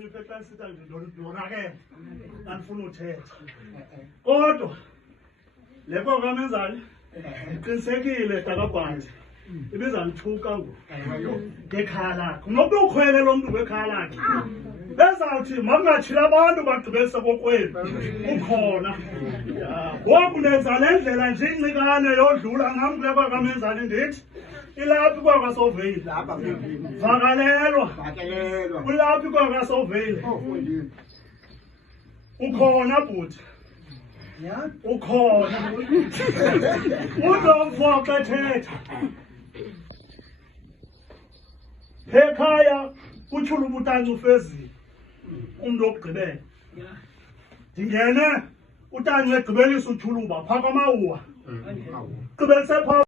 uhloniphe xa sitha ndonakele andifuna uthetha kodwa le nkomo kaMenzane iqinisekile takabhanti ibizandithuka ngekhaya lakhe nokuba ukhwele lo mntu kwekhaya lakhe bezawuthi makungathile abantu bagqibelise kokwenu ukhona ngoku nenza le ndlela nje incikane yodlula ngam kule kwakaMenzane ndithi ilaphi kwakwaSoveli vakalelwa kulaphi kwakwaSoveli ukhona bhuti ukhona unomfoxo ethetha ekhaya utshula ubutanci ufezile umntu wokugqibela ndingene utanci egqibelisa uthuluba phaa kwamawuwa gqibelise phaa